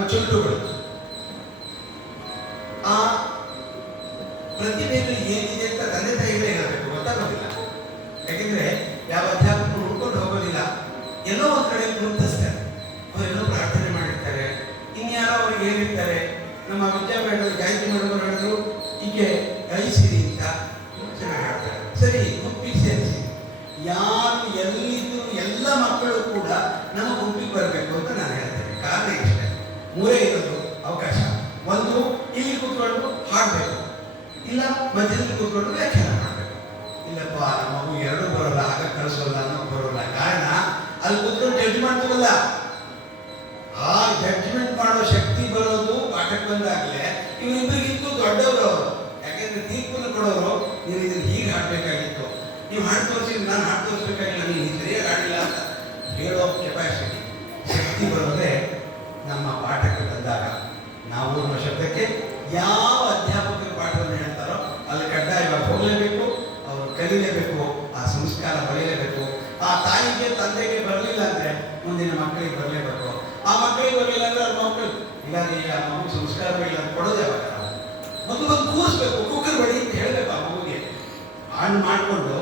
ನಮ್ಮ ಚುಂಟುಗಳು. ಆ ಪ್ರತಿಭೆಯಲ್ಲಿ ಏನಿದೆ ಅಂತ ತಂದೆ ತಾಯಿಗಳೇ ಹೇಳಬೇಕು, ಗೊತ್ತಾಗೋದಿಲ್ಲ. ಯಾಕೆಂದ್ರೆ ಯಾವ ಅಧ್ಯಾಪಕರು ಹುಡ್ಕೊಂಡು ಹೋಗೋದಿಲ್ಲ, ಎಲ್ಲೋ ಒಂದ್ ಕಡೆ ಗುರುತಿಸ್ತಾರೆ. ಅವರೆಲ್ಲೋ ಪ್ರಾರ್ಥನೆ ಮಾಡಿರ್ತಾರೆ, ಇನ್ಯಾರೋ ಅವ್ರಿಗೆ ಹೇಳಿರ್ತಾರೆ. ನಮ್ಮ ವಿದ್ಯಾಪೀಠದ ಗಾಯತ್ರಿ ಮೇಡಮ್ ಹೇಳಿದ್ರು, ಹೀಗೆ ಐಸಿರಿ ಅಂತ ಚೆನ್ನಾಗಿ ಹಾಡ್ತಾರೆ. ಸರಿ, ಗುಂಪಿಗೆ ಸೇರಿಸಿ. ಯಾರು ಎಲ್ಲಿದ್ದು ಎಲ್ಲ ಮಕ್ಕಳು ಕೂಡ ನಮ್ಮ ಗುಂಪಿಗೆ ಬರಬೇಕು ಅಂತ ನಾನು ಹೇಳ್ತೇನೆ. ಕಾರಣ ಇಷ್ಟೇ, ಮೂರೇ ಇರೋದು ಅವಕಾಶ. ಒಂದು, ಇಲ್ಲಿ ಕೂತ್ಕೊಂಡು ಹಾಡಬೇಕು, ಇಲ್ಲ ಮಧ್ಯದಲ್ಲಿ ಕೂತ್ಕೊಂಡು ವ್ಯಾಖ್ಯಾನ ಮಾಡಬೇಕು. ಇಲ್ಲಪ್ಪ ನಮ್ಮ ಮಗು ಎರಡೂ ಬರೋಲ್ಲ, ಆಗ ಕಳಿಸೋಲ್ಲ, ಅನ್ನೋ ಬರೋಲ್ಲ. ಕಾರಣ ಅಲ್ಲಿ ಕೂತ್ಕೊಂಡು ಜಡ್ಜ್ ಮಾಡ್ತೀವಲ್ಲ, ಆ ಜಡ್ಜ್ಮೆಂಟ್ ಮಾಡೋ ಶಕ್ತಿ ಬರೋದು ಪಾಠಕ್ಕೆ ಬಂದಾಗಲೇ. ಇವರಿಬ್ಬರಿಗಿಂತೂ ದೊಡ್ಡವರು ಅವರು. ಯಾಕೆಂದ್ರೆ ತೀರ್ಪನ್ನು ಕೊಡೋರು, ನೀವು ಇದನ್ನು ಹೀಗೆ ಹಾಡಬೇಕಾಗಿತ್ತು, ನೀವು ಹಾಡು ತೋರಿಸಿದ್ರೆ ನಾನು ಹಾಡು ತೋರಿಸ್ಬೇಕಾಗಿಲ್ಲ, ನೀವು ಸರಿಯಾಗಿ ಹಾಡಿಲ್ಲ ಅಂತ ಹೇಳೋ ಕೆಪಾಸಿಟಿ, ಶಕ್ತಿ ಬರೋದೇ ನಮ್ಮ ಪಾಠಕ್ಕೆ ಬಂದಾಗ. ನಾವು ನಮ್ಮ ಶಬ್ದಕ್ಕೆ ಯಾವ ಅಧ್ಯಾಪಕರು ಪಾಠವನ್ನು ಹೇಳ್ತಾರೋ ಅಲ್ಲಿ ಕಡ್ಡಾಯವಾಗಿ ಹೋಗಲೇಬೇಕು, ಅವರು ಕಲಿಲೇಬೇಕು, ಆ ಸಂಸ್ಕಾರ ಬರೀಲೇಬೇಕು. ಆ ತಾಯಿಗೆ ತಂದೆಗೆ ಬರಲಿಲ್ಲ ಅಂದರೆ ಮುಂದಿನ ಮಕ್ಕಳಿಗೆ ಬರಲೇಬೇಕು. ಆ ಮಕ್ಕಳಿಗೆ ಬರಲಿಲ್ಲ ಅಂದರೆ ಅವ್ರ ಮಕ್ಕಳು ಇಲ್ಲಾಂದ್ರೆ ಈಗ ಮಗು ಸಂಸ್ಕಾರಗಳಿಲ್ಲ ಅಂತ ಕೊಡೋದೇ ಅವಾಗ. ಮಗು ಬಂದು ಕೂರಿಸ್ಬೇಕು, ಕುಕ್ಕರ್ ಬಡಿ ಅಂತ ಹೇಳಬೇಕು ಆ ಮಗುಗೆ. ಆನ್ ಮಾಡಿಕೊಂಡು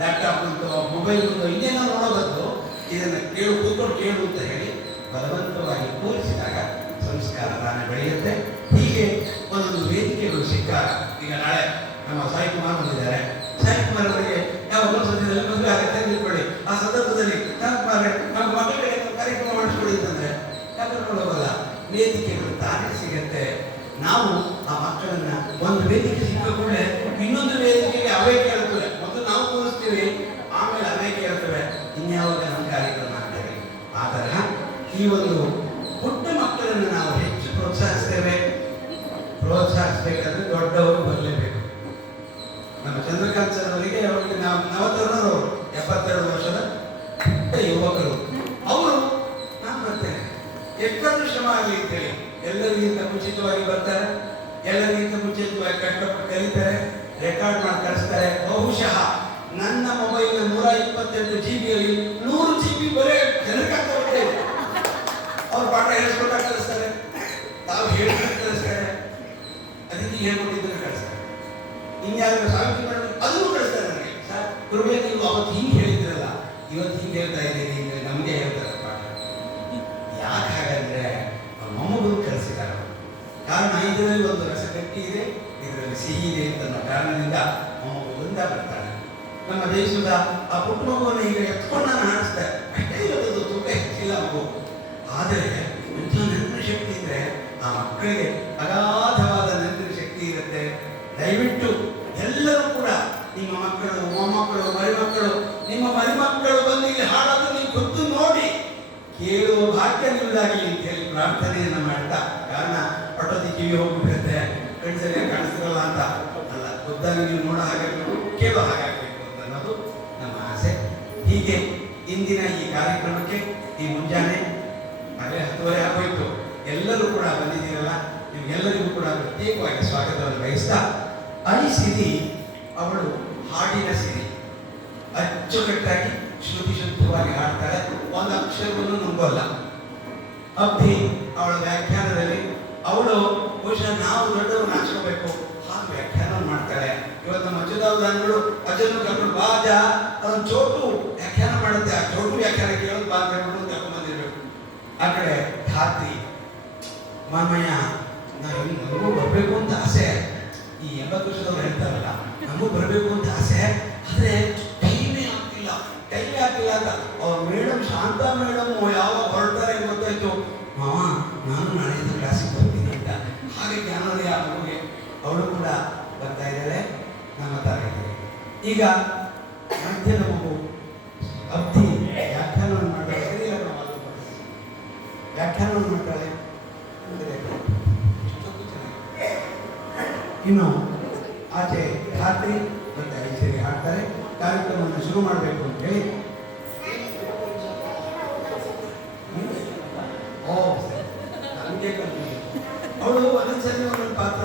ಲ್ಯಾಪ್ಟಾಪ್ ಬಂತು, ಮೊಬೈಲ್ ಬಂತು, ಇನ್ನೇನೋ ನೋಡೋದು, ಇದನ್ನು ಕೂತ್ಕೊಂಡು ಕೇಳು ಅಂತ ಹೇಳಿ ಬಲವಂತವಾಗಿ ಕೂರಿಸಿದಾಗ ಸಂಸ್ಕಾರ ತಾನೇ ಬೆಳೆಯುತ್ತೆ. ಹೀಗೆ ಒಂದೊಂದು ವೇದಿಕೆಗಳು ಸಿಕ್ಕಾಗ, ಈಗ ನಾಳೆ ನಮ್ಮ ಸಾಯಿ ಕುಮಾರ್ ಬಂದಿದ್ದಾರೆ. ಸಾಯಿ ಕುಮಾರ್ ಅವರಿಗೆ ಯಾವ ಸದ್ಯದಲ್ಲಿ ಮದುವೆ ಆಗುತ್ತೆ ತಿಳ್ಕೊಳ್ಳಿ. ಆ ಸಂದರ್ಭದಲ್ಲಿ ನಮ್ಮ ಮಕ್ಕಳಿಗೆ ಕಾರ್ಯಕ್ರಮ ಮಾಡಿಸ್ಕೊಳ್ಳಿ ಅಂತಂದ್ರೆ ಯಾಕಂದ್ರೆ ಹೋಗಲ್ಲ. ವೇದಿಕೆಗಳು ತಾನೇ ಸಿಗತ್ತೆ. ನಾವು ಆ ಮಕ್ಕಳನ್ನ ಒಂದು ವೇದಿಕೆ ಸಿಕ್ಕ ಕೂಡಲೇ ಇನ್ನೊಂದು ವೇದಿಕೆಗೆ ಅವೇ ಕೇಳ್ತವೆ. ಮೊದಲು ನಾವು ಕೂರಿಸ್ತೀವಿ, ಆಮೇಲೆ ಅವೇ ಕೇಳ್ತವೆ, ಇನ್ಯಾವಾಗ ನಮ್ಮ ಕಾರ್ಯಕ್ರಮ ಆಗ್ತೇವೆ. ಆ ತರಹ ಈ ಒಂದು ಪುಟ್ಟ ಮಕ್ಕಳನ್ನು ನಾವು ಹೆಚ್ಚು ಪ್ರೋತ್ಸಾಹಿಸ್ತೇವೆ. ಪ್ರೋತ್ಸಾಹಿಸಬೇಕಾದ್ರೆ ದೊಡ್ಡವರು ಬರಲೇಬೇಕು. ನಮ್ಮ ಚಂದ್ರಕಾಂತ್ ಸರ್ ಅವರಿಗೆ, ಅವರಿಗೆ ನಾವು ನವತರುಣರು, 72 ವರ್ಷದ ಯುವಕರು. ಅವರು ನಾನು ಬರ್ತೇನೆ, ಎಷ್ಟೊಂದು ಶ್ರಮ ಆಗಲಿ ಅಂತೇಳಿ ಎಲ್ಲರಿಗಿಂತ ಮುಂಚಿತವಾಗಿ ಬರ್ತಾರೆ, ಎಲ್ಲರಿಗಿಂತ ಮುಂಚಿತವಾಗಿ ಕಷ್ಟಪಟ್ಟು ಕಲಿತಾರೆ, ರೆಕಾರ್ಡ್ ಮಾಡಿ ಕಳಿಸ್ತಾರೆ. ಬಹುಶಃ ನನ್ನ ಮೊಬೈಲ್ 128 GB 100 GB ಬರೇ ಜನಕಾಂತ ಹೊಟ್ಟೆ ಅವ್ರು ಪಾಠ ಹೇಳಿಸ್ಕೊಟ್ಟಾಗ ಕಳಿಸ್ತಾರೆ, ತಾವು ಹೇಳ್ಕೊಂಡು ಕಳಿಸ್ತಾರೆ, ಅದಕ್ಕೆ ಹೇಳ್ಕೊಟ್ಟಿದ್ರೆ ಕಳಿಸ್ತಾರೆ. ಇನ್ಯಾರು ಸಾವಿತ್ರಿ ಮೇಡಮ್ ಅದನ್ನು ಕಳಿಸ್ತಾರೆ ನನಗೆ. ಸರ್ ಗುರುಗಳೇ, ನೀವು ಅವತ್ತು ಹಿಂಗೆ ಹೇಳಿದ್ರಲ್ಲ, ಇವತ್ತು ಹಿಂಗೆ ಹೇಳ್ತಾ ಇದ್ದೀರಿ ಅಂದರೆ ನಮಗೆ ಹೇಳ್ತಾರೆ ಪಾಠ. ಯಾಕೆ ಹಾಗಂದ್ರೆ ಮೊಮ್ಮಗಳು ಕಲಿಸಿದ್ದಾರೆ. ಕಾರಣ ಇದರಲ್ಲಿ ಒಂದು ರಸಗಟ್ಟಿ ಇದೆ, ಇದರಲ್ಲಿ ಸಿಹಿ ಇದೆ ಅಂತ ಕಾರಣದಿಂದ ಮೊಮ್ಮಗಳಿಂದ ಬರ್ತಾಳೆ. ನಮ್ಮ ದೇಶದ ಆ ಪುಟ್ಟ ಮಗುವನ್ನು ಈಗ ಎತ್ಕೊಂಡು ನಾನು ಹಾಡಿಸ್ದೆ, ಅಷ್ಟೇ ಇರೋದು, ತೂಕ ಹೆಚ್ಚಿಲ್ಲ ಮಗು. ಆದರೆ ಎಂಥ ನೆನಪಿನ ಶಕ್ತಿ ಇದ್ರೆ ಆ ಮಕ್ಕಳಿಗೆ ಅಗಾಧವಾದ ನೆನಪಿನ ಶಕ್ತಿ ಇರುತ್ತೆ. ದಯವಿಟ್ಟು ಎಲ್ಲರೂ ಕೂಡ ನಿಮ್ಮ ಮಕ್ಕಳು, ಮೊಮ್ಮಕ್ಕಳು, ಮರಿಮಕ್ಕಳು, ನಿಮ್ಮ ಮರಿಮಕ್ಕಳು ಬಂದು ಇಲ್ಲಿ ಹಾಡೋದು ನೀವು ಖುದ್ದು ನೋಡಿ ಕೇಳುವ ಭಾಗ್ಯ ನಿಮ್ಮದಾಗಲಿ ಅಂತ ಹೇಳಿ ಪ್ರಾರ್ಥನೆಯನ್ನು ಮಾಡ್ತಾ. ಕಾರಣ ಪಟೋದಿ ಕಿವಿ ಹೋಗ್ಬಿಟ್ಟಿರುತ್ತೆ, ಕಣ್ಸರಿಯ ಕಾಣಿಸ್ತಿರಲ್ಲ ಅಂತ ಅಲ್ಲ, ಖುದ್ದಾಗಿ ನೀವು ನೋಡೋ ಹಾಗಾಗಬೇಕು, ಕೇಳೋ ಹಾಗಾಗಬೇಕು ಅಂತ ಅನ್ನೋದು ನಮ್ಮ ಆಸೆ. ಹೀಗೆ ಇಂದಿನ ಈ ಕಾರ್ಯಕ್ರಮಕ್ಕೆ ಈ ಮುಂಜಾನೆ ಅದೇ 10:30 ಆಗೋಯ್ತು. ಎಲ್ಲರೂ ಕೂಡ ಬಂದಿದ್ದೀರಲ್ಲ, ನಿಮ್ಗೆಲ್ಲರಿಗೂ ಕೂಡ ಪ್ರತ್ಯೇಕವಾಗಿ ಸ್ವಾಗತವನ್ನು ಬಯಸ್ತಾ, ಸಿರಿ ಅವಳು ಹಾಡಿನ ಸಿರಿ, ಅಚ್ಚುಕಟ್ಟಾಗಿ ಶ್ರುತಿ ಶುದ್ಧವಾಗಿ ಹಾಡ್ತಾಳೆ, ಒಂದು ಅಕ್ಷರವನ್ನು ನಂಬೋಲ್ಲ. ಅಬ್ಧಿ ಅವಳ ವ್ಯಾಖ್ಯಾನದಲ್ಲಿ ಅವಳು ಬಹುಶಃ ನಾವು ದೊಡ್ಡವರು ನಾಚ್ಕೋಬೇಕು ಹಾಗೆ ವ್ಯಾಖ್ಯಾನ ಮಾಡ್ತಾಳೆ. ಇವತ್ತು ನಮ್ಮ ಅಜ್ಜದಾವಧಾನಿಗಳು ಅಜ್ಜನ್ನು ಕರ್ಕೊಂಡು ಬಾಜ ಅದೊಂದು ಚೋಟು ವ್ಯಾಖ್ಯಾನ ಮಾಡುತ್ತೆ. ಆ ಚೋಟು ವ್ಯಾಖ್ಯಾನ ಕೇಳೋದು ಬಾ ಅಂತ ಕರ್ಕೊಂಡ್ಬಂದಿರ್ಬೇಕು. ಆ ಕಡೆ ಧಾತ್ರಿ ಮಾಮಯ್ಯ, ನಮಗೂ ಬರಬೇಕು ಅಂತ ಆಸೆ. ಈ 80 ವರ್ಷದವ್ರು ಹೇಳ್ತಾರಲ್ಲ, ನಮಗೂ ಬರಬೇಕು ಅಂತ ಆಸೆ, ಆದರೆ ಟೈಮೇ ಆಗ್ತಿಲ್ಲ ಅಂತ. ಅವ್ರ ಮೇಡಮ್, ಶಾಂತ ಮೇಡಮ್ ಯಾವಾಗ ಹೊರಡ್ತಾರೆ ಗೊತ್ತಾಯ್ತು, ಮಾವ ನಾನು ನಾಳೆಯಿಂದ ಕ್ಲಾಸಿಗೆ ಬರ್ತೀನಿ ಅಂತ. ಹಾಗೆ ಜ್ಞಾನೋದಯ ಮಗುಗೆ ಅವಳು ಕೂಡ ಬರ್ತಾ ಇದ್ದಾಳೆ ನಮ್ಮ ತರಗತಿಗೆ. ಈಗ ಮಧ್ಯದ ಮಗು ಅಬ್ಧಿ ವ್ಯಾಖ್ಯಾನವನ್ನು ಮಾಡ್ತಾಳೆ, ವ್ಯಾಖ್ಯಾನವನ್ನು ಮಾಡ್ತಾಳೆ. ಇನ್ನು ಆಚೆ ಧಾತ್ರಿ ಮತ್ತೆ ಐಶ್ವರ್ಯ ಹಾಡ್ತಾರೆ. ಕಾರ್ಯಕ್ರಮವನ್ನು ಶುರು ಮಾಡಬೇಕು ಅಂತ ಹೇಳಿ ಅವಳು ಒಂದೊಂದ್ಸರಿ ಒಂದೊಂದು ಪಾತ್ರ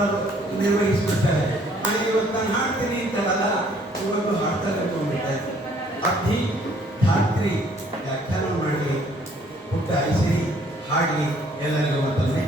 ನಿರ್ವಹಿಸ್ಬಿಡ್ತಾರೆ. ನನಗೆ ಇವತ್ತು ನಾನು ಹಾಡ್ತೀನಿ ಅಂತಾರಲ್ಲ, ಇವಾಗಲೂ ಹಾಡ್ತಾರೆ ಅನ್ಕೊಂಡ್ಬಿಟ್ಟೆ. ಅಬ್ಧಿ ಧಾತ್ರಿ ವ್ಯಾಖ್ಯಾನ ಮಾಡಲಿ, ಪುಟ್ಟ ಐಶ್ವರ್ಯ ಹಾಡಲಿ. ಎಲ್ಲರಿಗೂ ಮತ್ತೊಮ್ಮೆ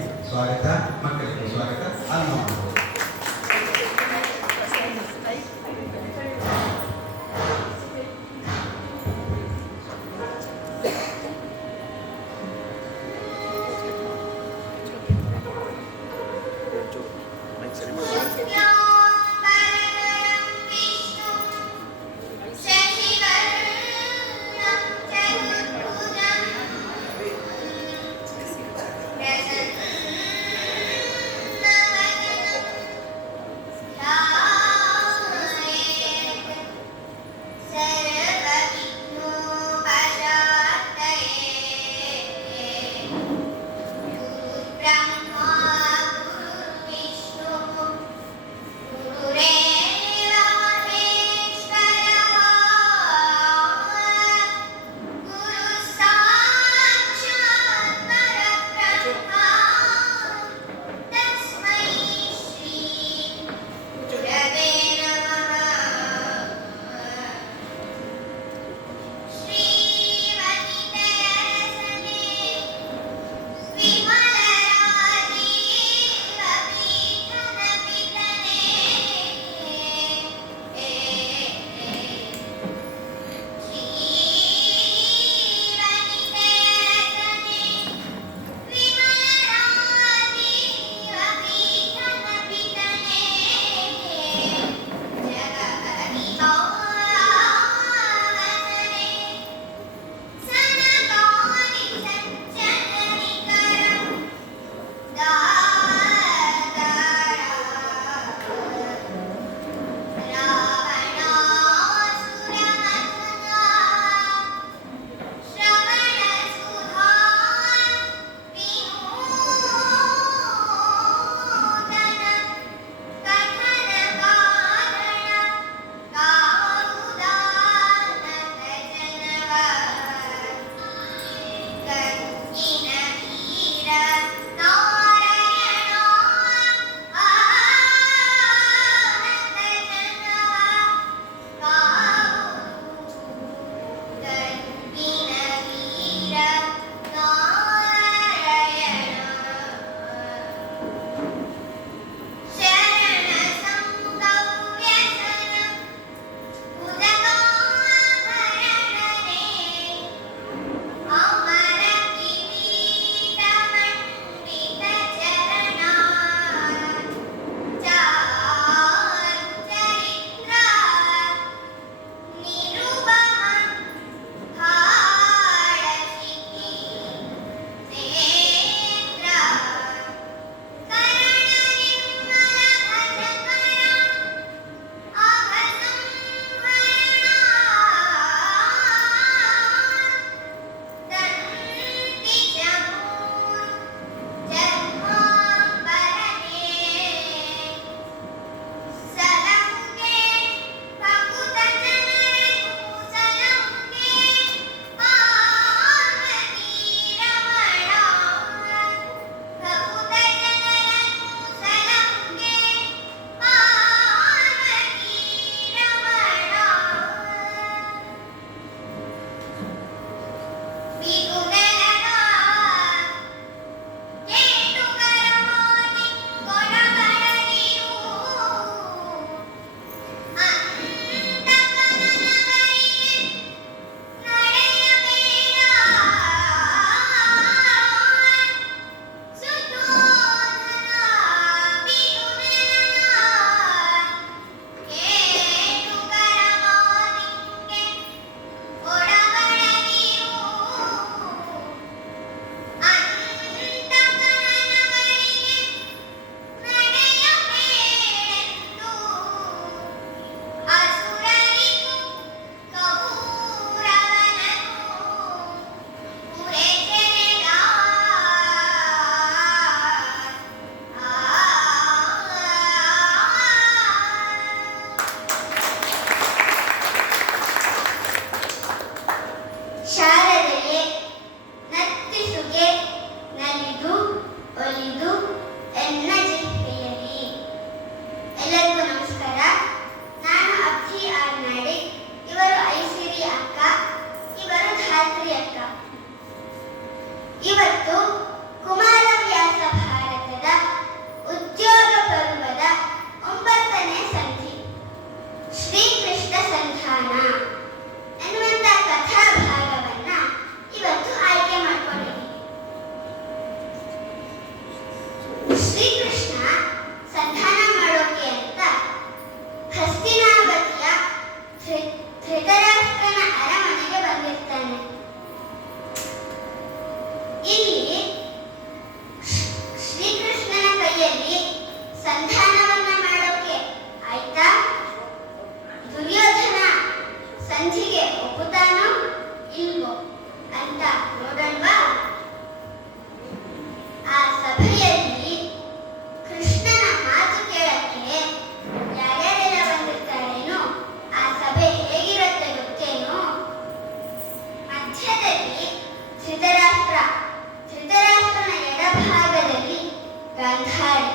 ಗಾಂಧಾರಿ.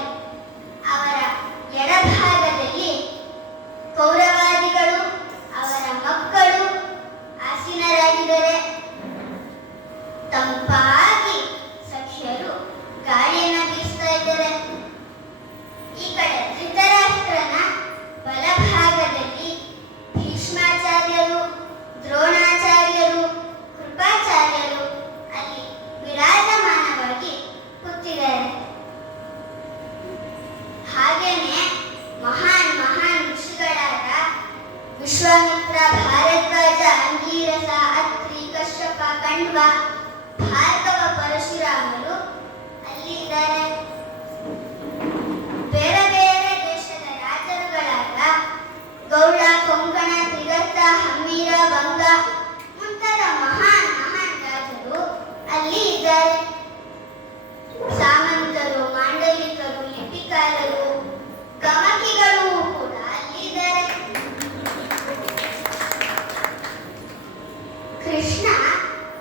ಅವರ ಎಡಭಾಗದಲ್ಲಿ ಕೌರವಾದಿಗಳು, ಅವರ ಮಕ್ಕಳು ಆಸೀನರಾಗಿದ್ದಾರೆ. ತಂಪಾಗಿ ಸಖಿಯರು ಗಾಳಿಯನ್ನು ಬೀಸ್ತಾ ಇದ್ದಾರೆ. ಈ ಕಡೆ ಧೃತರಾಷ್ಟ್ರನ ಬಲಭಾಗದಲ್ಲಿ ಭೀಷ್ಮಾಚಾರ್ಯರು, ದ್ರೋಣಾಚಾರ್ಯರು, ಕೃಪಾಚಾರ್ಯರು ಅಲ್ಲಿ ವಿರಾಜಮಾನವಾಗಿ ಕೂತಿದ್ದಾರೆ. ಹಾಗೇನೆ ಮಹಾನ್ ಋಷಿಗಳಾದ ವಿಶ್ವಾಮಿತ್ರ, ಭಾರದ್ವಾಜ, ಅಂಗೀರಸ, ಅತ್ರಿ, ಕಶ್ಯಪ, ಕಣ್ವ, ಭಾರ್ಗವ, ಪರಶುರಾಮರು ಅಲ್ಲಿ ಇದ್ದಾರೆ. ಬೇರೆ ಬೇರೆ ದೇಶದ ರಾಜರುಗಳಾದ ಗೌಡ, ಕೊಂಕಣ, ತ್ರಿಗರ್ತ, ಹಮ್ಮೀರ, ಬಂಗ ಮುಂತಾದ ಮಹಾನ್ ರಾಜರು ಅಲ್ಲಿ ಇದ್ದಾರೆ. ಸಾಮಂತರು, ಮಾಂಡಲಿಕರು, ಲಿಪಿಕಾರರು, ಗಮಕಿಗಳು ಕೂಡ ಅಲ್ಲಿ ಇದ್ದಾರೆ. ಕೃಷ್ಣ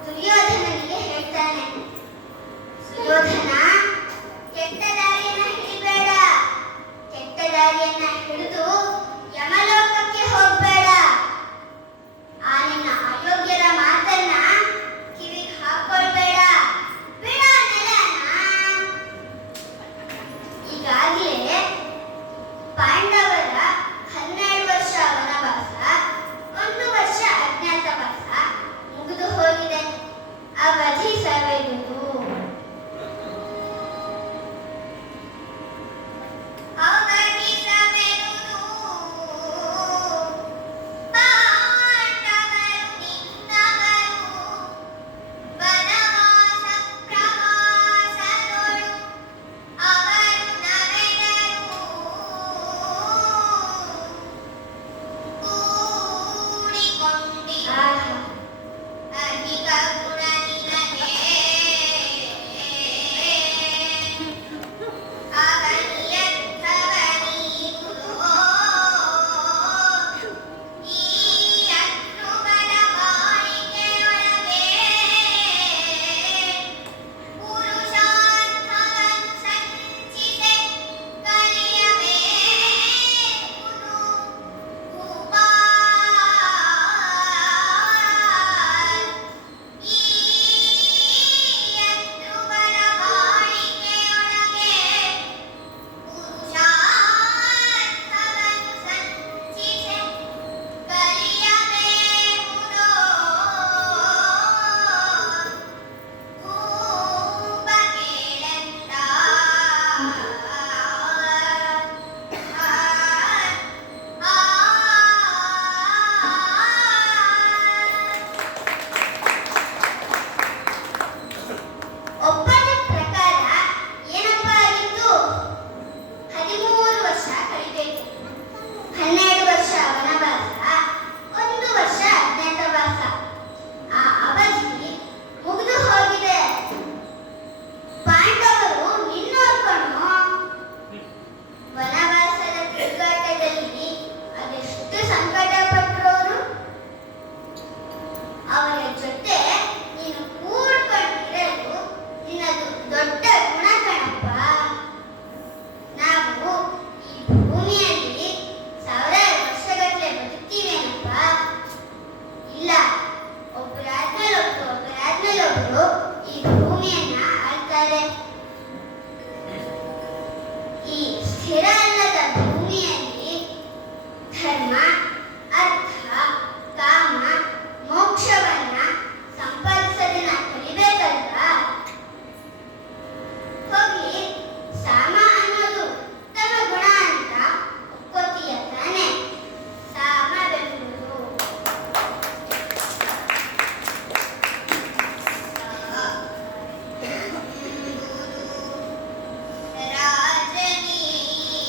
ದುರ್ಯೋಧನನಿಗೆ ಹೇಳ್ತಾನೆ, ಸುಯೋಧನ, ಕೆಟ್ಟ ದಾರಿಯನ್ನ ಹಿಡಿಬೇಡ. ಕೆಟ್ಟ ದಾರಿಯನ್ನ ಹಿಡಿದು ಯಮಲೋಕಕ್ಕೆ ಹೋಗ್ಬೇಡ. ಆ ನಿನ್ನ ಅಯೋಗ್ಯರ ಮಾತನ್ನ ಕಿವಿಗೆ ಹಾಕೊಳ್ಬೇಡ. ಬಿಡ ನೆಲನ. ಈಗಾಗಲೇ ಪಾಂಡವರ 12 ವರ್ಷ ವನವಾಸ, 1 ವರ್ಷ ಅಜ್ಞಾತವಾಸ ಮುಗಿದು ಹೋಗಿದೆ. ಅವಧಿ ಸವೆದುದು. ಅವಧಿ ಸವೆದುದು. ಪಾಂಡವರು ನಿನ್ನವರು ವನವಾಸ ಪ್ರವಾಸದೊಳು ಅವರು ನವೆದರು. ಕೂಡಿಕೊಂಡಿ ಅಧಿಕ ಗುಣ ನಿನಗೆ ಅವನ್ಯರ್ಥವನೀಗುವುದೋ. ಈ ಅಕ್ರೂಪದ ಬಾಳಿಕೆಯೊಳಗೆ ಪುರುಷಾರ್ಥವನ್ ಸಂಚಿತೆ ಕಲಿಯಬೇಕುದು. ಈ ಅಕ್ರೂಪದ ಬಾಳಿಕೆಯೊಳಗೆ ಪುರುಷಾರ್ಥವನ್ ಸಂಚಿತೆ ಕಲಿಯಬೇಕುದೋ. ಭೂಪ ಕೇಳೆಂದ. ಒಪ್ಪಂದ ಪ್ರಕಾರ ಏನಪ್ಪ ಆಗಿತ್ತು? 13 ವರ್ಷ ಕಳಿಬೇಕು. 12 ವರ್ಷ ವನವಾಸ, 1 ವರ್ಷ ಅಜ್ಞಾತವಾಸ. ಆ ಅವಧಿ ಮುಗಿದು ಹೋಗಿದೆ. ಪಾಂಡವರು ನಿನ್ನೋರ್ಕೊಂಡು ವನವಾಸದ ತಿರುಗಾಟದಲ್ಲಿ ಅದೆಷ್ಟು ಸಂಕಟ ಪಟ್ಟರು. ಅವರ ಜೊತೆ ನೀನು ಕೂಡ್ಕೊಂಡಿರಲು ನಿನ್ನದು ದೊಡ್ಡ ಗುಣ ಕಣಪ್ಪ. ನಾವು ಈ ಭೂಮಿಯಲ್ಲಿ 1000 ವರ್ಷಗಟ್ಟಲೆ ಬದುಕ್ತೀವೇನಪ್ಪ? ಇಲ್ಲ, ಒಬ್ಬರಾದ್ಮೇಲೊಬ್ರು ಈ ಭೂಮಿಯನ್ನ ಆಳ್ತಾರೆ. ಈ ಸ್ಥಿರ ಅಲ್ಲದ ಭೂಮಿಯಲ್ಲಿ ಧರ್ಮ, ಅರ್ಥ, ಕಾಮ, ಮೋಕ್ಷವನ್ನ ಸಂಪಾದಿಸೋದನ್ನ ಕಲಿಬೇಕಲ್ವಾ? ಹೋಗ್ಲಿ, ಸಾಮ ಅನ್ನೋದು ಉತ್ತಮ ಗುಣ ಅಂತ ಒಪ್ಕೋತೀಯ ತಾನೆ? ಸಾಮವೆಂಬುದು ರಾಜನೀತಿ.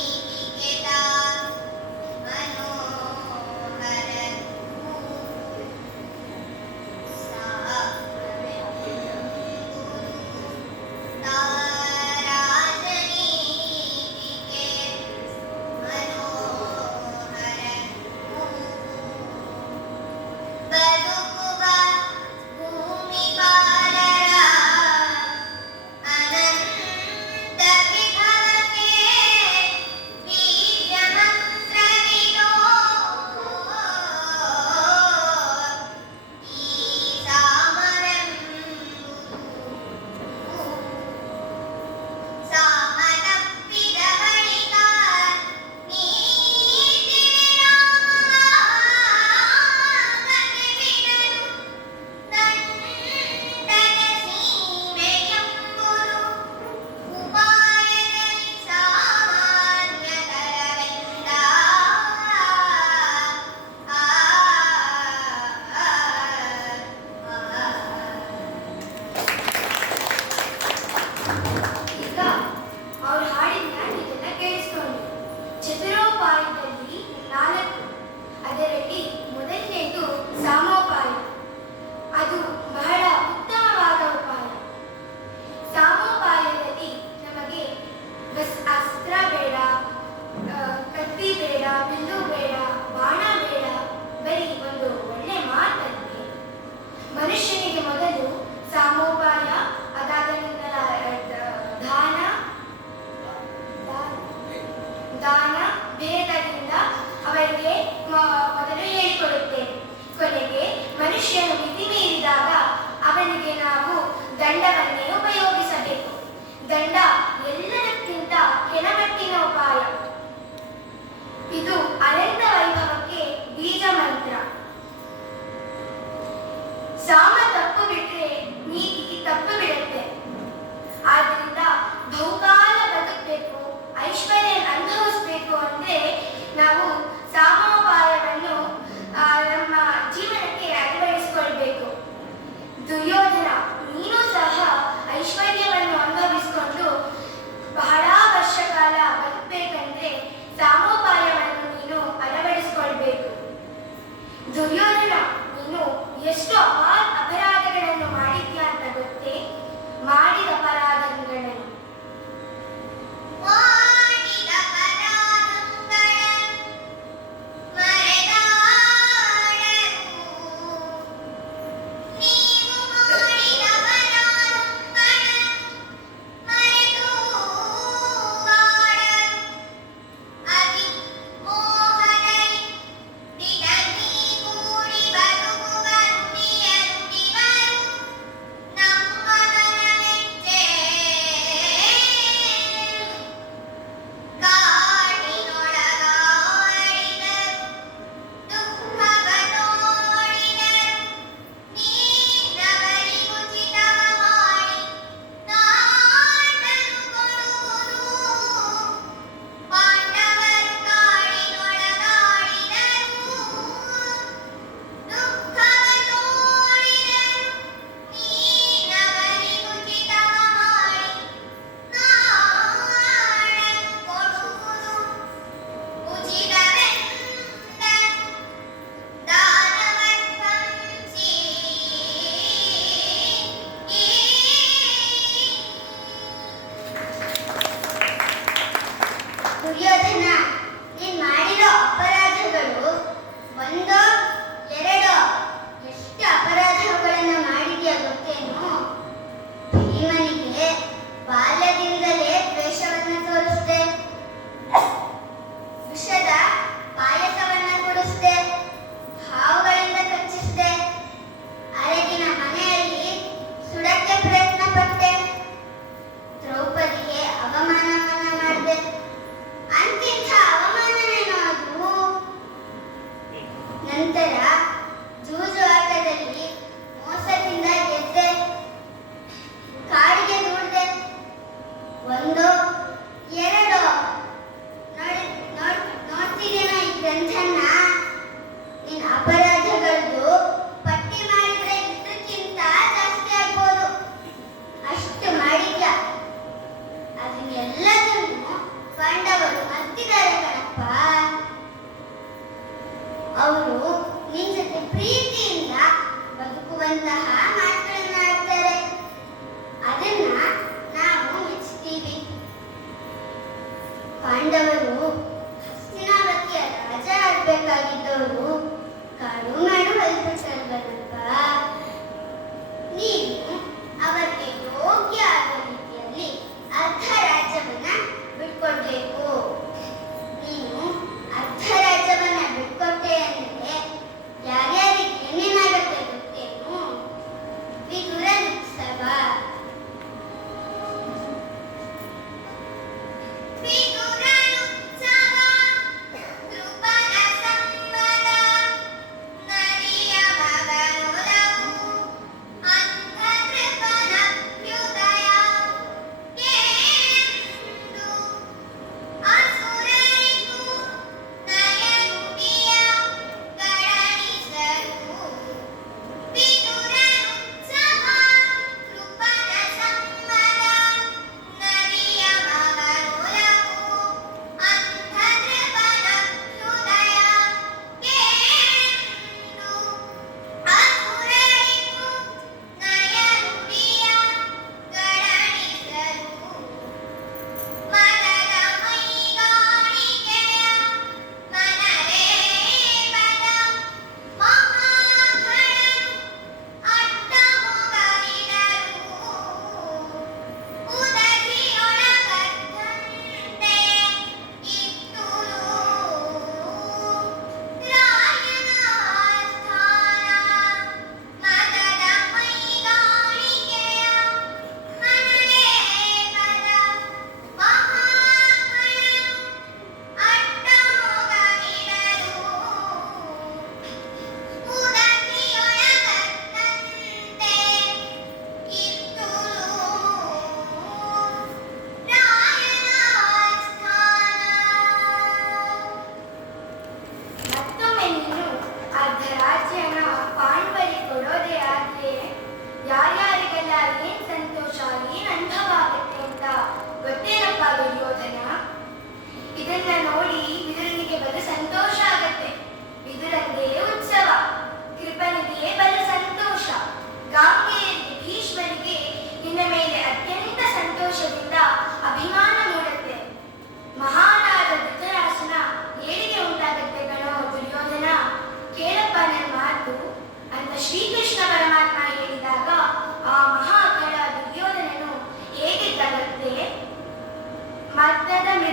ಶಿಷ್ಯನು ಮಿತಿ ಮೀರಿದಾಗ ಅವನಿಗೆ ನಾವು ದಂಡವನ್ನೇ ಉಪಯೋಗಿಸಬೇಕು. ದಂಡ ಎಲ್ಲದಕ್ಕಿಂತ ಕೆಳಮಟ್ಟಿನ ಉಪಾಯ. ಇದು ಅನಂತ ವೈಭವಕ್ಕೆ ಬೀಜ ಮಂತ್ರ. ಸಾಮ ತಪ್ಪು ಬಿಟ್ರೆ ನೀತಿ ತಪ್ಪು ಬಿಡುತ್ತೆ. ಆದ್ರಿಂದ ಬಹುಕಾಲ ಬದುಕಬೇಕು, ಐಶ್ವರ್ಯ ಅನುಭವಿಸ್ಬೇಕು ಅಂದ್ರೆ ನಾವು ಸಾಮೋಪಾಯವನ್ನು ನಮ್ಮ ಜೀವನಕ್ಕೆ ಅಳವಡಿಸಿಕೊಳ್ಬೇಕು. ದುರ್ಯೋಧನ, ನೀನು ಸಹ ಐಶ್ವರ್ಯವನ್ನು ಅನುಭವಿಸಿಕೊಂಡು ಬಹಳ ವರ್ಷ ಕಾಲ ಬದುಕಬೇಕಂದ್ರೆ ಸಾಮೋಪಾಯವನ್ನು ನೀನು ಅಳವಡಿಸಿಕೊಳ್ಬೇಕು. ದುರ್ಯೋಧನ, ನೀನು ಎಷ್ಟು ಅಪರಾಧಗಳನ್ನು ಮಾಡಿದ್ಯಾ ಅಂತ ಗೊತ್ತೇ? ಮಾಡಿದ ಅಪರಾಧಗಳನ್ನು ದುರ್ಯೋಧನ, ನೀನ್ ಮಾಡಿರೋ ಅಪರಾಧಗಳು ಒಂದೋ ಎರಡೋ, ಎಷ್ಟು ಅಪರಾಧಗಳನ್ನ ಮಾಡಿದ್ಯಾ ಗೊತ್ತೇನು? ಭೀಮನಿಗೆ ಬಾಲ್ಯದಿಂದಲೇ ದ್ವೇಷವನ್ನ ತೋರಿಸ್ದೆ, ವಿಷದ ಪಾಯಸವನ್ನ ಕೊಡಿಸ್ದೆ, ಹಾವುಗಳಿಂದ ಕಚ್ಚಿಸ್ದೆ, ಅರಗಿನ ಮನೆಯಲ್ಲಿ ಸುಡಕ್ಕೆ ಪ್ರಯತ್ನ ಪಟ್ಟೆ, ದ್ರೌಪದಿಗೆ ಅವಮಾನವನ್ನ ಮಾಡಿದೆ. ಅಂತಿಂಥ ಅವಮಾನನೇನೋ ಅದು. ನಂತರ ಜೂಜು ಆಟದಲ್ಲಿ ಮೋಸದಿಂದ ಗೆದ್ದೆ, ಕಾಡಿಗೆ ದೂಡ್ದೆ, ಒಂದೋ ಎರಡೋ. ನೋಡ್ತಿದ್ದೇನೋ ಈ ಗ್ರಂಥನ್ನ? ನಿನ್ನ ಅಪರಾಧಗಳದ್ದು ಪಟ್ಟಿ ಮಾಡಿದ್ರೆ ಇದಕ್ಕಿಂತ ಜಾಸ್ತಿ ಆಗ್ಬೋದು. ಅಷ್ಟು ಮಾಡಿದ್ಯಾ. ಅದನ್ನೆಲ್ಲದನ್ನು ಪಾಂಡವರು ಮರ್ತಿದ್ದಾರೆ ಕಣಪ್ಪ. ಅವರು ನಿನ್ ಜೊತೆ ಪ್ರೀತಿಯಿಂದ ಬದುಕುವಂತಹ ಮಾತುಗಳನ್ನ ಆಡ್ತಾರೆ. ಅದನ್ನ ನಾವು ಮೆಚ್ಚುತ್ತೀವಿ. ಪಾಂಡವರು ಹಸ್ತಿನಾವತಿಯ ರಾಜ ಆಗ್ಬೇಕಾಗಿದ್ದವರು ಕಾಡು ಮಾಡು ಹೊಲ್ಬಿಟ್ಟಲ್ವನಪ್ಪ. ನೀನು ಅವರಿಗೆ ಯೋಗ್ಯ ಆಗೋ ರೀತಿಯಲ್ಲಿ ಅರ್ಧ ರಾಜ್ಯವನ್ನ ಬಿಟ್ಕೊಡ್ಬೇಕು. ನೀನು ಅರ್ಧ ರಾಜ್ಯವನ್ನ ಬಿಟ್ಕೊಟ್ಟೆ ಅಂದ್ರೆ ಯಾರ್ಯಾರಿಗೆ ಏನೇನಾಗುತ್ತೆ ಗೊತ್ತೇನು? ವಿದುರ ಉತ್ಸವ, ದ್ರುಪದ ಸಂವದ, ನರಿಯ ಮಗನು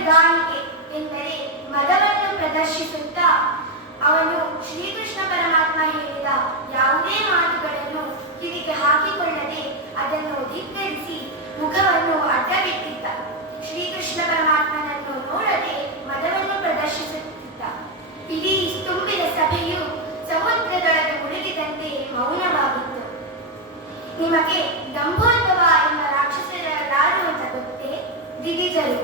ಮೃಗಾಣಿಕೆ ಎಂದರೆ ಮದವನ್ನು ಪ್ರದರ್ಶಿಸುತ್ತಾ ಅವನು ಶ್ರೀಕೃಷ್ಣ ಪರಮಾತ್ಮ ಹೇಳಿದ ಯಾವುದೇ ಮಾತುಗಳನ್ನು ಕಿವಿಗೆ ಹಾಕಿಕೊಳ್ಳದೆ ಅದನ್ನು ಧಿಕ್ಕರಿಸಿ ಮುಖವನ್ನು ಅಡ್ಡಬಿಟ್ಟಿದ್ದ. ಶ್ರೀಕೃಷ್ಣ ಪರಮಾತ್ಮನನ್ನು ನೋಡದೆ ಮದವನ್ನು ಪ್ರದರ್ಶಿಸುತ್ತಿದ್ದ. ಇಡೀ ತುಂಬಿದ ಸಭೆಯು ಸಮುದ್ರದೊಳಗೆ ಮುಳುಗಿದಂತೆ ಮೌನವಾಗಿತ್ತು. ನಿಮಗೆ ದಂಭೋದ್ಭವ ಎಂಬ ರಾಕ್ಷಸರ ಯಾರು ಅಂತ ಗೊತ್ತೇ? ದಿವಿಜರು.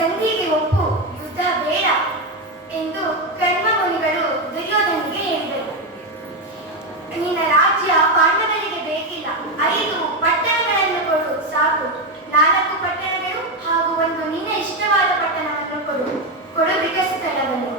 ಸಂಧಿಗೆ ಒಪ್ಪು, ಯುದ್ಧ ಬೇಡ ಎಂದು ಕರ್ಮ ಮುನಿಗಳು ದುರ್ಯೋಧನಿಗೆ ಹೇಳಿದರು. ನಿನ್ನ ರಾಜ್ಯ ಪಾಂಡವರಿಗೆ ಬೇಕಿಲ್ಲ, 5 ಪಟ್ಟಣಗಳನ್ನು ಕೊಡು ಸಾಕು. 4 ಪಟ್ಟಣಗಳು ಹಾಗೂ ಒಂದು ನಿನ್ನ ಇಷ್ಟವಾದ ಪಟ್ಟಣವನ್ನು ಕೊಡು ಸ್ಥಳವನ್ನು.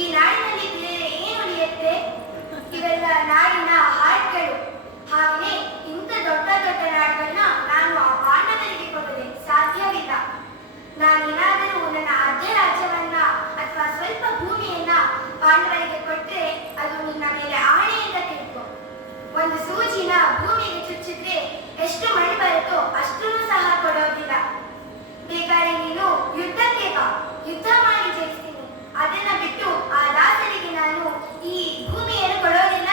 ಈ ನಾಡಿನಲ್ಲಿ ಬೇರೆ ಏನು ಉಳಿಯುತ್ತೆ? ಇವೆಲ್ಲ ನಾಡಿನ ಹಾಡುಗಳು. ಹಾಗೆ ಇಂಥ ದೊಡ್ಡ ದೊಡ್ಡ ನಾಡುಗಳನ್ನ ನಾನು ಆ ಪಾಂಡವರಿಗೆ ಕೊಡಲು ಸಾಧ್ಯವಿಲ್ಲ. ನಾನೇನಾದರೂ ನನ್ನ ಅರ್ಧ ರಾಜ್ಯವನ್ನ ಅಥವಾ ಸ್ವಲ್ಪ ಭೂಮಿಯನ್ನ ಪಾಂಡವರಿಗೆ ಕೊಟ್ಟರೆ ಅದು ನಿನ್ನ ಮೇಲೆ ಆಣೆ ಅಂತ ತಿಳ್ಕೊ. ಒಂದು ಸೂಜಿನ ಭೂಮಿಗೆ ಚುಚ್ಚಿದ್ರೆ ಎಷ್ಟು ಮಣ್ಣು ಬರುತ್ತೋ ಅಷ್ಟನ್ನು ಸಹ ಕೊಡೋದಿಲ್ಲ. ಬೇಕಾದ್ರೆ ನೀನು ಯುದ್ಧಕ್ಕೆ ಬಾ, ಯುದ್ಧ ಮಾಡಿ ಜಯಿಸ್ತೀನಿ. ಅದನ್ನ ಬಿಟ್ಟು ಆ ದಾಸರಿಗೆ ನಾನು ಈ ಭೂಮಿಯನ್ನು ಕೊಡೋದಿಲ್ಲ.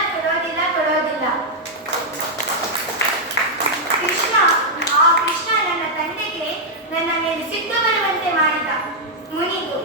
ಕೃಷ್ಣ ನನ್ನ ತಂದೆಗೆ ನನ್ನ ಮೇಲೆ ಸಿಟ್ಟು ಬರುವಂತೆ ಮಾಡಿದ. ಮುನಿದು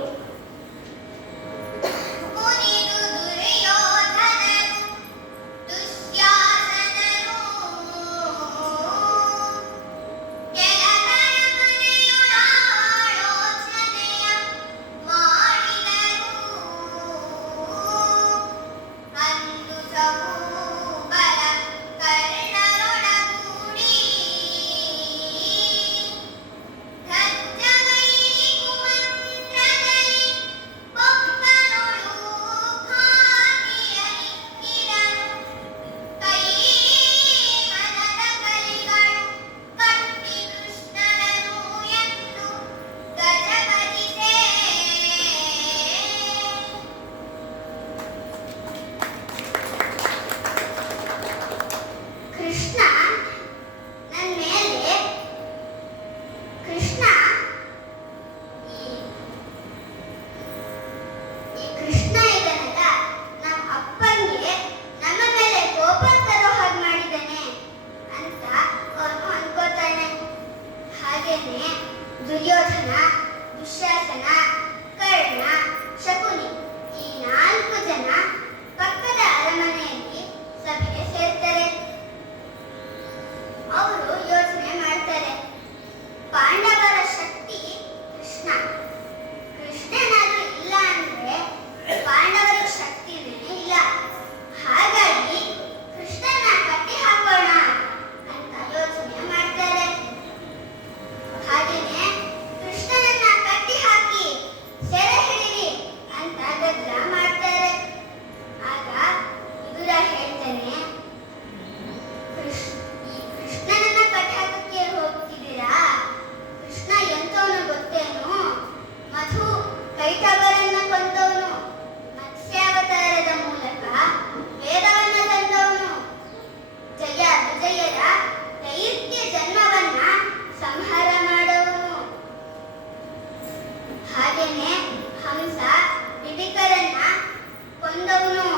ದುರ್ಯೋಧನ, ದುಶ್ಯಾಸನ, ಕರ್ಣ, ಶಕುನಿ ಈ 4 ಜನ ಪಕ್ಕದ ಅರಮನೆಯಲ್ಲಿ ಸಭೆಗೆ ಸೇರ್ತಾರೆ. ಅವರು ಯೋಚನೆ ಮಾಡ್ತಾರೆ, ಪಾಂಡವರ ಶಕ್ತಿ ಕೃಷ್ಣ. ಕೃಷ್ಣನಾದ್ರೂ ಇಲ್ಲ ಅಂದ್ರೆ ಪಾಂಡವರ ಶಕ್ತಿನೇ ಇಲ್ಲ. ಹಾಗಾಗಿ ಕೃಷ್ಣನ ಕಟ್ಟಿ ಹಾಕೋಣ ಅಂತ ಯೋಚನೆ ಮಾಡ್ತಾರೆ. ಹಾಗೇನೆ ಕೃಷ್ಣನನ್ನ ಕಟ್ಟಿ ಹಾಕಿ ಸೆರೆ ಹಿಡಿರಿ ಅಂತ ಗದ್ದಲ ಮಾಡ್ತಾರೆ. ಆಗ ವಿದುರ ಹೇಳ್ತಾನೆ, ಈ ಕೃಷ್ಣನನ್ನ ಕಟ್ಟಿ ಹಾಕಕ್ಕೆ ಹೋಗ್ತಿದ್ದೀರಾ? ಕೃಷ್ಣ ಎಂತವನು ಗೊತ್ತೇನು? ಮಧು ಕೈಟವರನ್ನ ಕೊಂದವನು, ಮತ್ಸ್ಯಾವತಾರದ ಮೂಲಕ ವೇದವನ್ನ ತಂದವನು, ಜಯ ವಿಜಯರ ದೈತ್ಯ ಜನ್ಮವನ್ನ ಸಂಹಾರ ಮಾಡೋನು, ಹಾಗೇನೆ ಹಂಸ ವಿಧಿಕರನ್ನ ಕೊಂದವನು.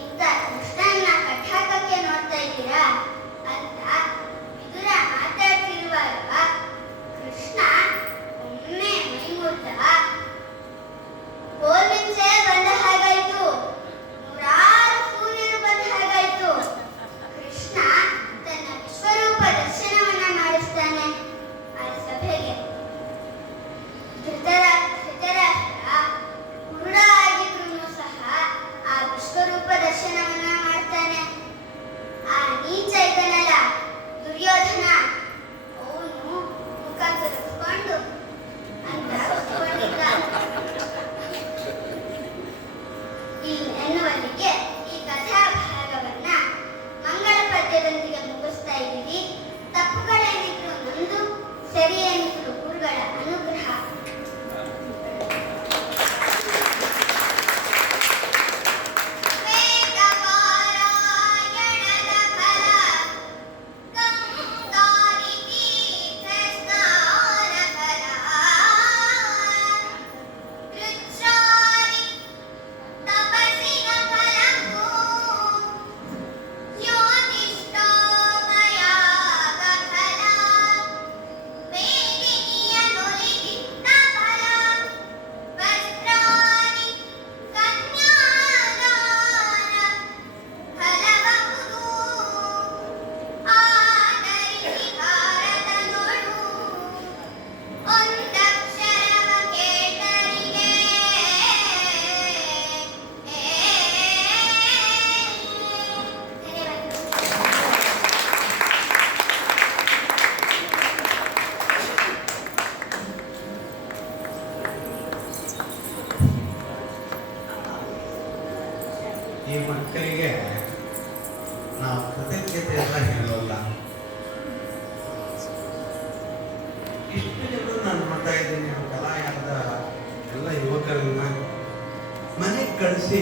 ಇಂಥ ಕೃಷ್ಣನ್ನ ಕಟ್ಟಾಕಕ್ಕೆ ನೋಡ್ತಾ ಇದ್ದೀರಾ ಅಂತ ವಿದುರ ಮಾತಾಡ್ತಿರುವಾಗ ಕೃಷ್ಣ ಒಮ್ಮೆ ಮೈಮುರ್ದ ಗೋಲ್ಮಿಂಚೆ ಬಂದ ಹಾಗಾಯ್ತು, 100 ಸೂರ್ಯರು ಬಂದ ಹಾಗಾಯ್ತು. ಕೃಷ್ಣ ತನ್ನ ವಿಶ್ವರೂಪ ದರ್ಶನವನ್ನ ಮಾಡಿಸ್ತಾನೆ ಆ ಸಭೆಗೆ. ಧೃತರಾಷ್ಟ್ರ ಕುರುಡ ಆಗಿದ್ರು ಸಹ ಆ ವಿಶ್ವರೂಪ ದರ್ಶನವನ್ನ ಈ ಮಕ್ಕಳಿಗೆ ನಾವು ಕೃತಜ್ಞತೆ ಎಲ್ಲ ಹೇಳೋಲ್ಲ. ಇಷ್ಟು ಜನರು ನಾನು ನೋಡ್ತಾ ಇದ್ದೀನಿ, ಕಲಾಯಾನದ ಎಲ್ಲ ಯುವಕರನ್ನ ಮನೆಗೆ ಕಳಿಸಿ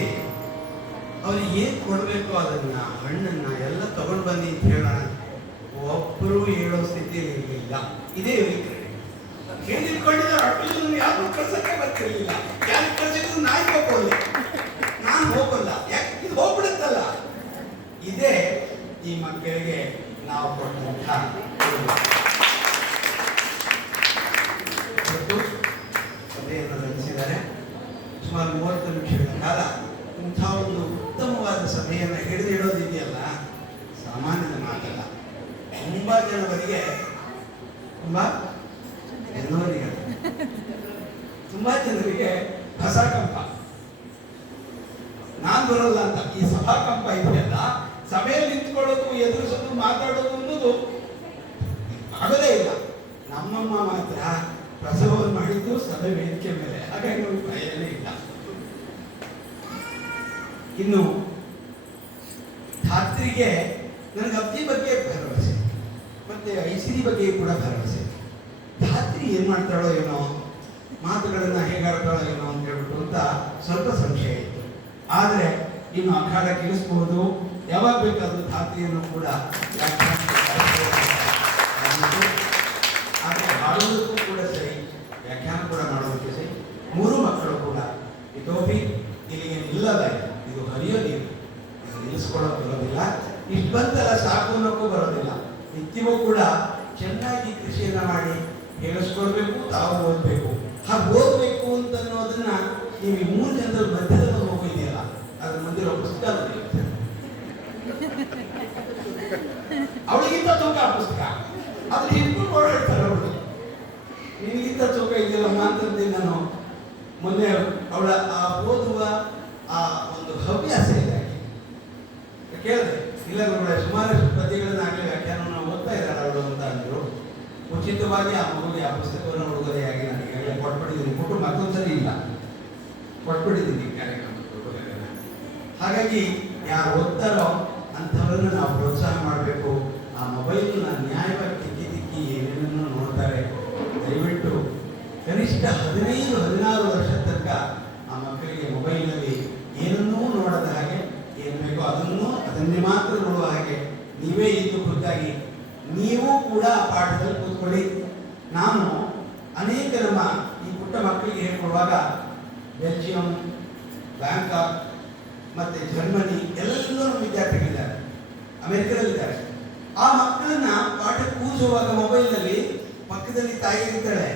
ಅವ್ರಿಗೆ ಏನು ಕೊಡಬೇಕು ಅದನ್ನ ಹಣ್ಣನ್ನ ಎಲ್ಲ ತಗೊಂಡು ಬನ್ನಿ ಅಂತ ಹೇಳೋಣ, ಒಬ್ಬರು ಹೇಳೋ ಸ್ಥಿತಿಯಲ್ಲಿ ಇರಲಿಲ್ಲ. ಇದೇ ವೀಕರಣೆ ಹೇಳಿಕೊಂಡಿದ್ದಾರೆ. ಅಟ್ಟು ಯಾರು ಕಳ್ಸಕ್ಕೆ ಬರ್ತಿರ್ಲಿಲ್ಲ. ಯಾರು ಕಳ್ಸಿದ್ರು ನಾಯಿ ಹೋಗೋಲ್ಲ, ನಾನು ಹೋಗಲ್ಲ, ಯಾಕೆ ಇದು ಹೋಗ್ಬಿಡುತ್ತಲ್ಲ. ಇದೇ ಈ ಮಕ್ಕಳಿಗೆ ನಾವು ಕೊಟ್ಟಂತ ಸಭೆಯನ್ನು ನಡೆಸಿದ್ದಾರೆ. ಸುಮಾರು 30 ನಿಮಿಷಗಳ ಕಾಲ ಇಂಥ ಒಂದು ಉತ್ತಮವಾದ ಸಭೆಯನ್ನು ಹಿಡಿದಿಡೋದಿದೆಯಲ್ಲ, ಸಾಮಾನ್ಯದ ಮಾತಲ್ಲ. ತುಂಬಾ ಜನರಿಗೆ ತುಂಬಾ ಜನರಿಗೆ ಹೊಸಕಂಪ, ನಾನ್ ಬರೋಲ್ಲ ಅಂತ. ಈ ಸಭಾಕಂಪ ಇದೆಯಲ್ಲ, ಸಭೆಯಲ್ಲಿ ನಿಂತ್ಕೊಳ್ಳೋದು, ಎದುರಿಸೋದು, ಮಾತಾಡೋದು ಅನ್ನೋದು ಆಗಲೇ ಇಲ್ಲ. ನಮ್ಮಮ್ಮ ಮಾತ್ರ ಪ್ರಸವವನ್ನು ಮಾಡಿದ್ದು ಸಭೆ ವೇದಿಕೆ ಮೇಲೆ, ಹಾಗಾಗಿ ನಮ್ಗೆ ಭಯನೇ ಇಲ್ಲ. ಇನ್ನು ಧಾತ್ರಿಗೆ ನನಗೆ ಅಬ್ಬಿ ಬಗ್ಗೆ ಭರವಸೆ, ಮತ್ತೆ ಐಸಿರಿ ಬಗ್ಗೆ ಕೂಡ ಭರವಸೆ. ಧಾತ್ರಿ ಏನ್ ಮಾಡ್ತಾಳೋ ಏನೋ, ಮಾತುಗಳನ್ನ ಹೇಗಾಡ್ತಾಳೋ ಏನೋ ಅಂತ ಹೇಳ್ಬಿಟ್ಟು ಅಂತ ಸ್ವಲ್ಪ ಸಂಶಯ ಇತ್ತು. ಆದ್ರೆ ಇನ್ನು ಅಖಾಡ ಕಿಳಿಸಬಹುದು, ಯಾವಾಗ ಬೇಕಾದ್ರೂ ಧಾತ್ರಿಯನ್ನು ಕೂಡ ಹಾಡೋದಕ್ಕೂ ಕೂಡ ಸರಿ, ವ್ಯಾಖ್ಯಾನ ಕೂಡ ಮಾಡೋದಕ್ಕೆ ಸರಿ. 3 ಮಕ್ಕಳು ಕೂಡ ಇಟೋಪಿ ಇಲ್ಲಿಗೆ ನಿಲ್ಲಲ್ಲ, ಇದು ಹರಿಯೋ ನೀರು, ನಿಲ್ಲಿಸ್ಕೊಳ್ಳೋಕೆ ಬರೋದಿಲ್ಲ. ಇಷ್ಟು ಬಂತಲ್ಲ ಸಾಕು ಅನ್ನೋಕ್ಕೂ ಬರೋದಿಲ್ಲ. ನಿತ್ಯವೂ ಕೂಡ ಚೆನ್ನಾಗಿ ಕೃಷಿಯನ್ನ ಮಾಡಿ ಹೇಳಿಸ್ಕೊಳ್ಬೇಕು, ತಾವು ಓದಬೇಕು. ಹಾಗೆ ಓದಬೇಕು ಅಂತ ಅನ್ನೋದನ್ನ ನೀವು ಈ 3 ಜನರ ಮಧ್ಯದಲ್ಲಿ ಹೋಗಿದೆಯಲ್ಲ, ಅದ್ರ ಮಧ್ಯೆ ಪುಸ್ತಕ ಅವಳಿಗಿಂತ ತೂಕ ಆ ಪುಸ್ತಕ, ಅದ್ರ ಹಿಡ್ಕೊಂಡು ಓಡಾಡ್ತಾರೆ ಅವಳು. ನಿನಗಿಂತ ತೂಕ ಇದೆಯಲ್ಲಮ್ಮ ಅಂತಂದು ನಾನು ಮೊನ್ನೆ ಅವಳ ಆ ಓದುವ ಆ ಒಂದು ಹವ್ಯಾಸ ಇದೆ ಕೇಳಿದೆ. ಇಲ್ಲ ನೋಡ, ಸುಮಾರು ಪದ್ಯಗಳನ್ನಾಗಲಿ ವ್ಯಾಖ್ಯಾನವನ್ನು ಓದ್ತಾ ಇದ್ದಾಳೆ ಅವಳು ಅಂತ ಅಂದರು. ಉಚಿತವಾಗಿ ಆ ಮಗುವಿಗೆ ಆ ಪುಸ್ತಕವನ್ನು ಉಡುಗೊರೆಯಾಗಿ ನನಗೆ ಕೊಟ್ಬಿಟ್ಟಿದ್ದೀನಿ. ಕೊಟ್ಟು ಮತ್ತೊಂದ್ಸರಿ ಇಲ್ಲ, ಕೊಟ್ಬಿಟ್ಟಿದ್ದೀನಿ ಕಾರ್ಯಕ್ರಮಕ್ಕೆ ಉಡುಗೊರೆಯನ್ನು. ಹಾಗಾಗಿ ಯಾರು ಓದ್ತಾರೋ ಅಂಥವ್ರನ್ನ ನಾವು ಪ್ರೋತ್ಸಾಹ ಮಾಡಬೇಕು. ಆ ಮೊಬೈಲ್ನ ನ್ಯಾಯವಾಗಿ ತಿಕ್ಕಿ ಏನೇನನ್ನು ನೋಡ್ತಾರೆ. ದಯವಿಟ್ಟು ಕನಿಷ್ಠ 15-16 ವರ್ಷದ ತನಕ ಆ ಮಕ್ಕಳಿಗೆ ಮೊಬೈಲ್ನಲ್ಲಿ ಏನನ್ನೂ ನೋಡದ ಹಾಗೆ, ಏನು ಬೇಕೋ ಅದನ್ನೇ ಮಾತ್ರ ನೋಡುವ ಹಾಗೆ ನೀವೇ ಇದ್ದು ಖುದ್ದಾಗಿ ನೀವು ಕೂಡ ಆ ಪಾಠದಲ್ಲಿ ಕೂತ್ಕೊಳ್ಳಿ. ನಾನು ಅನೇಕ ನಮ್ಮ ಈ ಪುಟ್ಟ ಮಕ್ಕಳಿಗೆ ಹೇಳ್ಕೊಡುವಾಗ ಬೆಲ್ಜಿಯಂ, ಬ್ಯಾಂಕಾಕ್ ಮತ್ತೆ ಜರ್ಮನಿ ಎಲ್ಲೆಲ್ಲೂ ನಮ್ಮ ವಿದ್ಯಾರ್ಥಿಗಳಿದ್ದಾರೆ, ಅಮೆರಿಕದಲ್ಲಿದ್ದಾರೆ. ಆ ಮಕ್ಕಳನ್ನ ಪಾಠ ಕೂರಿಸುವಾಗ ಮೊಬೈಲ್ನಲ್ಲಿ ಪಕ್ಕದಲ್ಲಿ ತಾಯಿ ಇರ್ತಾಳೆ,